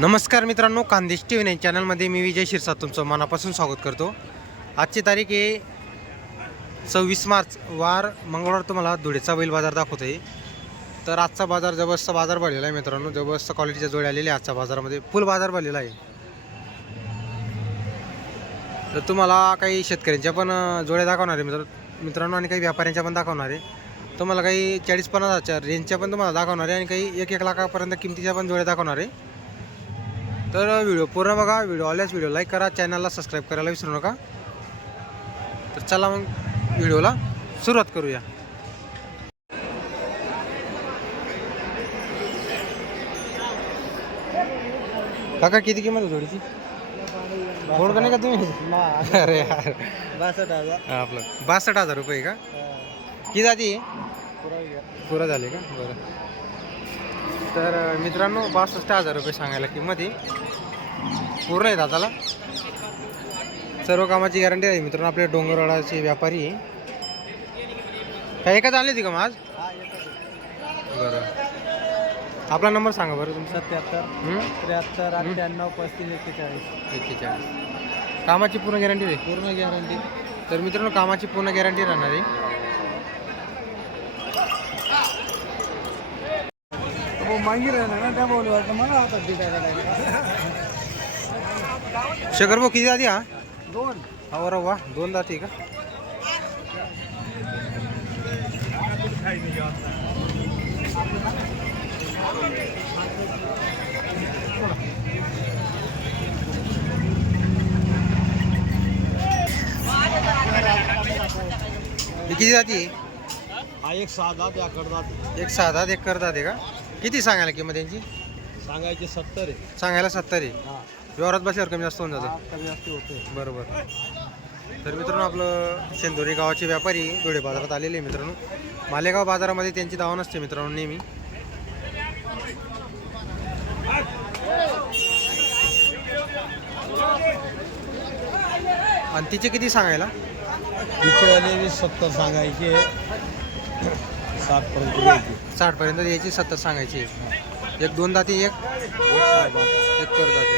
नमस्कार मित्रांनो Khandesh T V चॅनलमध्ये मी विजय शिरसा तुमचं मनापासून स्वागत करतो. आजची तारीख आहे सव्वीस मार्च वार मंगळवार तुम्हाला धुळेचा बैल बाजार दाखवतो आहे तर आजचा बाजार जबरदस्त बाजार भरलेला आहे मित्रांनो जबरदस्त क्वालिटीच्या जोड्या आलेल्या आजच्या बाजारामध्ये. फुल बाजार भरलेला आहे. तर तुम्हाला काही शेतकऱ्यांच्या पण जोड्या दाखवणार आहे मित्र मित्रांनो आणि काही व्यापाऱ्यांच्या पण दाखवणार आहे. तुम्हाला काही चाळीस पन्नास हजारच्या रेंजच्या पण तुम्हाला दाखवणार आहे आणि काही एक एक लाखापर्यंत किमतीच्या पण जोड्या दाखवणार आहे. तर व्हिडिओ पूर्ण बघा व्हिडिओ आल्यास व्हिडिओ लाईक करा चॅनलला सबस्क्राईब करायला विसरू नका. तर चला मग व्हिडिओला सुरुवात करूया. काका किती किंमत आहे जोडीची? गोड का नाही का तुम्ही? अरे यार. बासष्ट हजार. आपलं. बासष्ट हजार रुपये का? किती जाती? पुरा झाले का? बरं. तर मित्रांनो बासष्ट हजार रुपये सांगायला किंमत आहे पूर्ण आहे दादाला. सर्व कामाची गॅरंटी आहे मित्रांनो आपले डोंगरवाडाचे व्यापारी. आहे. काय एकच आणली होती का मग आज? बरं. आपला नंबर सांगा बरं तुमचा. सत्याहत्तर. हं? त्र्याहत्तर अठ्ठ्याण्णव पस्तीस एक्केचाळीस. एक्केचाळीस. कामाची पूर्ण गॅरंटी आहे? पूर्ण गॅरंटी. तर मित्रांनो कामाची पूर्ण गॅरंटी राहणार आहे. मागी राहिला ना त्या बोलू वाटतं. मला आता शेखर भाऊ किती जाती हा? दोन. अवर वा. दोन जाती का? किती जाती? हा एक साधा त्या करतात एक सहा दात एक करतात आहे का? किती सांगायला किंमत यांची? सांगायचे सत्तर आहे. सांगायला सत्तर आहे. हा. व्यवहारात बसल्यावर कमी जास्त होऊन जातं. हा, कमी जास्त होते. बरोबर. तर मित्रांनो आपलं शेंदोरी गावाचे व्यापारी धुळे बाजारात आलेले आहे मित्रांनो. मालेगाव बाजारामध्ये त्यांची दावा नसते मित्रांनो नेहमी. आणि तिचे किती सांगायला? तिचे सत्तर सांगायचे. सात पर्यंत द्यायचे साठ पर्यंत द्यायची सत्तर सांगायची. एक दोन दाती एक. एक कर दाती.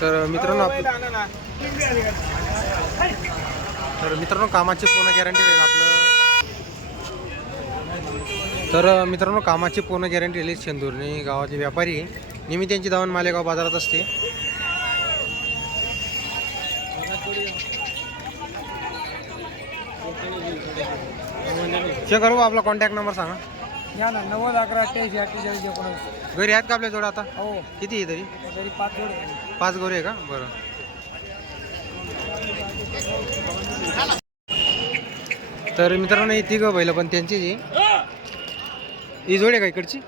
तर मित्रांनो तर मित्रांनो कामाची पूर्ण गॅरंटी राहील आपलं. तर मित्रांनो कामाची पूर्ण गॅरंटी राहील शेंदुर्णी गावाचे व्यापारी. नेहमी त्यांची धावण मालेगाव बाजारात असते. शेखर भाऊ आपला कॉन्टॅक्ट नंबर सांगा. या ना नव्वद अकरा अठ्ठ्याऐंशी अठ्ठेचाळीस एकोणीस घरी आहेत का आपल्या जोडा आता? हो. किती आहे तरी? तरी पाच जोड पाच गोरे आहे का? बरं. तर मित्रांनो ही तिघं बैल पण त्यांची जी ही जोड आहे का इकडची?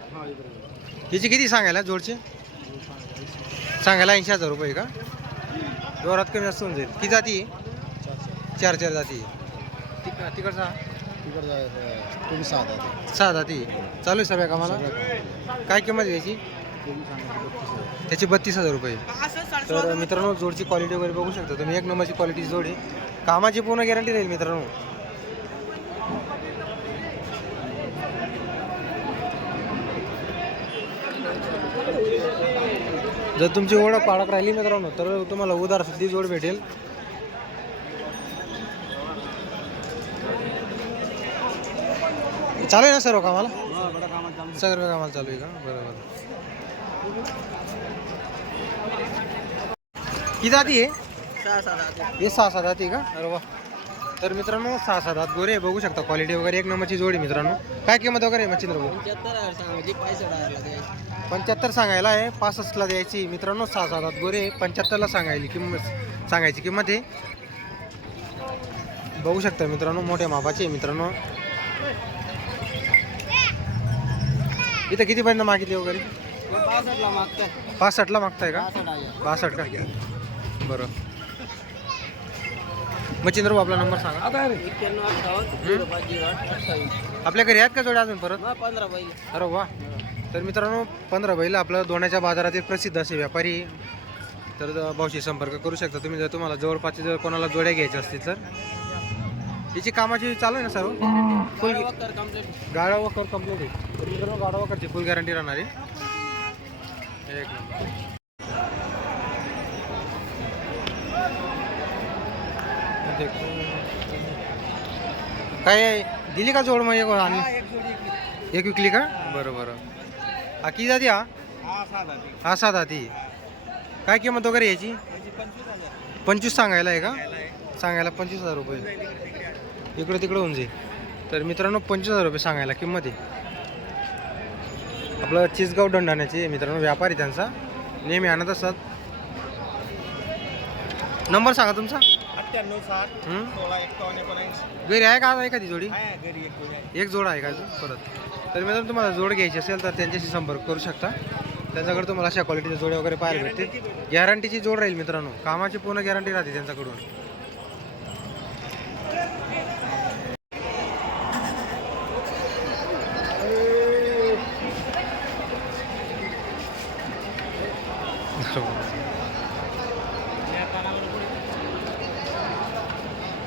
हिची किती सांगायला जोडचे? सांगायला ऐंशी हजार रुपये का? जोरात कमी जास्त होऊन जाईल. किती जाती? आहे? चार चार जाती. आहे. तिक- तिकडचा? तुम्ही साधा सहा जाती. आहे. चालू आहे सगळ्या कामाला? काय किंमत आहे याची? त्याची बत्तीस हजार रुपये. तर मित्रांनो जोडची क्वालिटी वगैरे बघू शकता तुम्ही. एक नंबरची क्वालिटी जोड आहे. कामाची पूर्ण गॅरंटी राहील मित्रांनो. जर तुमची ओळख पाळक राहिली मित्रांनो तर तुम्हाला उदार सुद्धी जोड भेटेल. चालू आहे ना सर्व कामाला? सगळं कामाला चालू आहे का? बरोबर. किती जाती आहे? हे सहा सात जाती का? अरे वा. तर मित्रांनो सहा सात हात गोरे बघू शकता क्वालिटी वगैरे. एक नंबरची जोडी मित्रांनो. काय किंमत वगैरे आहे मच्छिंद्र भाऊ पंच्याहत्तर सांगायला आहे. पासष्टला द्यायची. मित्रांनो सहा सात हात गोरे पंच्याहत्तरला सांगायली किंमत सांगायची किंमत आहे. बघू शकता मित्रांनो मोठ्या मापाचे मित्रांनो. इथं कितीपर्यंत मागितली वगैरे? पासष्टला मागताय. का? बासष्ट का? बरं. मच्छिंद्र भाऊ आपला नंबर सांगा. आपल्या घरी आहेत का जोड्या अजून परत? पंधरा बैल. अरे वा. तर मित्रांनो पंधरा बैल आपलं दोण्याच्या बाजारातील प्रसिद्ध असे व्यापारी. तर भाऊशी संपर्क करू शकता तुम्ही. जर तुम्हाला जवळपासचे जर कोणाला जोड्या घ्यायच्या असतील तर. याची कामाची चालू आहे ना सर्व? फुल गाडा वकर कंप्लीट आहे. तर मित्रांनो गाडा वकरची फुल गॅरंटी राहणार आहे. एक नंबर. काय? दिली का जोड मग एक आणि? एक विकली. का? बरं बरं. हा किती जाती हा? हा सात हाती काय किंमत वगैरे याची? पंचवीस सांगायला आहे का? सांगायला पंचवीस हजार रुपये. इकडे तिकडे होऊन जाईल. तर मित्रांनो पंचवीस हजार रुपये सांगायला किंमत आहे. आपलं चिसगाव दंडाण्याचे मित्रांनो व्यापारी त्यांचा. नेहमी आणत असतात. नंबर सांगा तुमचा. अठ्ठ्याण्णव साठ? सोळा एक्कावन्न एकोणऐंशी. घरी आहे का ती जोडी? एक जोडी आहे. का परत. तर मित्रांनो तुम्हाला जोड घ्यायची असेल तर त्यांच्याशी संपर्क करू शकता. त्यांच्याकडे तुम्हाला अशा क्वालिटीच्या जोड्या वगैरे पाहायला भेटतील. गॅरंटीची जोड. राहील मित्रांनो. कामाची पूर्ण गॅरंटी राहते त्यांच्याकडून.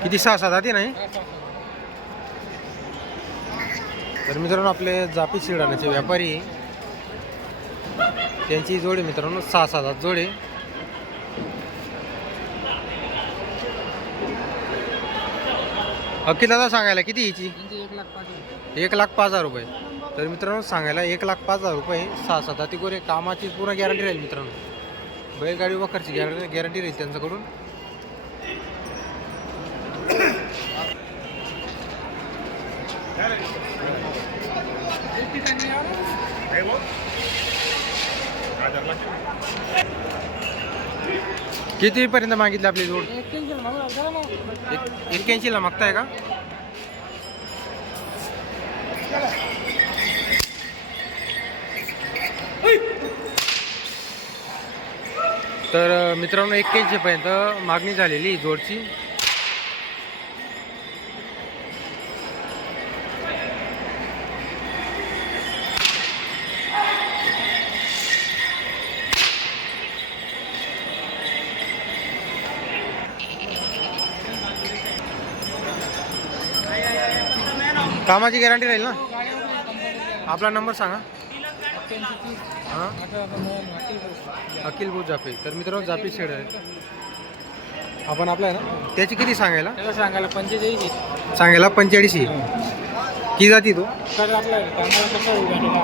किती? सहा सात आधी नाही तर मित्रांनो आपले जापी शिडाण्याचे व्यापारी. त्यांची जोडी मित्रांनो सहा सात आठ जोडे. अखिल दादा सांगायला किती हिची एक लाख पाच हजार रुपये. तर मित्रांनो सांगायला एक लाख पाच हजार रुपये. सहा सात आधी गोरे कामाची पूर्ण गॅरंटी राहील मित्रांनो. बैलगाडी वखरची गॅरंटी गॅरंटी राहील त्यांच्याकडून? किती पर्यंत मागितले आपली जोड? एक्क्याऐंशीला मागताय का? तर मित्रांनो एक पर्यंत मागणी झालेली जोडची. कामाची गॅरंटी राहील ना? आपला नंबर सांगा. हां? अखिल भाऊ जापे. तर मित्रांनो जापी शेड आहे. आपण आपला आहे ना? त्याची किती सांगायला? त्याला सांगायला पंचेचाळीस सांगायला पंचेचाळीसशे किती जाती तो?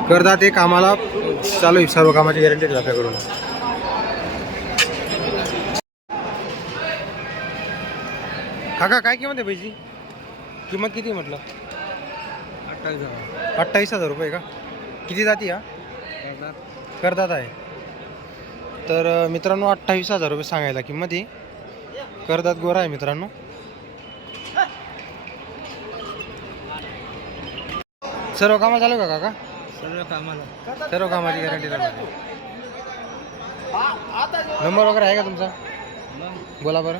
करतात ते कामाला चालू आहे. सर्व कामाची गॅरंटी आपल्याकडून काका काय किंमत आहे पैसे? किंमत किती म्हटलं? अठ्ठावीस हजार. अठ्ठावीस हजार रुपये का? किती जाती हा? करतात आहे. तर मित्रांनो अठ्ठावीस हजार रुपये सांगायला किंमत आहे करतात गोरा आहे मित्रांनो. सर्व कामं चालू का काका? सर्व कामाला सर्व कामाची गॅरंटी नंबर वगैरे आहे का तुमचा? बोला बरं.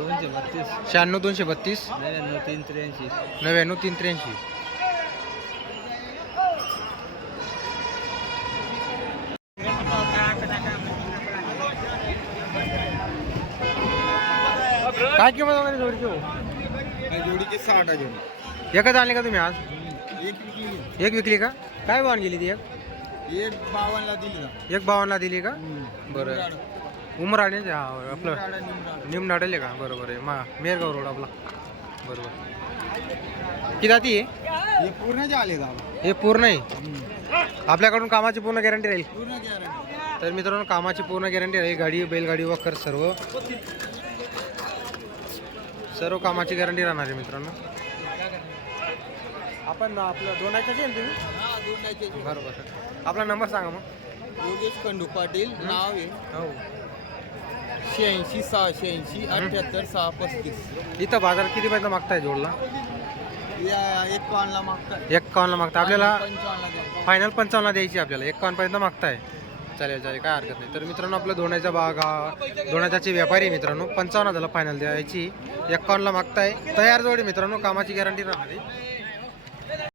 दोनशे बत्तीस. शहाण्णव दोनशे बत्तीस. नव्याण्णव तीन त्र्याऐंशी. नव्याण्णव तीन त्र्याऐंशी. काय किंमत वगैरे जोडीची हो? जोडी के साठ हजार एकच आणली का तुम्ही आज? एक विकली. एक विकली का? काय भावाने गेली ती एक? एक बावनला दिली ना एक भावांना दिली का? बरं. उमराणे हा आपलं निमनाडेल का? बरोबर आहे मा मेरगाव रोड आपला. बरोबर किती जाती आहे हे पूर्ण दादा हे पूर्ण आहे? आपल्याकडून कामाची पूर्ण गॅरंटी राहील? पूर्ण गॅरंटी. तर मित्रांनो कामाची पूर्ण गॅरंटी राहील. गाडी बैलगाडी वखर सर्व. सर्व कामाची गॅरंटी राहणार आहे मित्रांनो. आपण आपलं दोन आहे तुम्ही? हा दोन बरोबर. आपला नंबर सांगा मग. योगेश खंडू पाटील नाव आहे. हो. शहाऐंशी सहाशे ऐंशी अठ्ठ्याहत्तर सहा पस्तीस. इथं बाजार किती पर्यंत मागताय जोडला? या एक पानला मागतात मागता आपल्याला पंचावन्नला द्या फायनल पंचावन्नला द्यायची आपल्याला. एक्कावन्न पर्यंत मागताय. चालेल चालेल काय हरकत नाही. तर मित्रांनो आपलं भाग बाग दोण्याचे व्यापारी आहे मित्रांनो. पंचावन्न झाला फायनल द्यायची. एक्कावन्नला मागताय. तयार जोडी मित्रांनो कामाची गॅरंटी राहणार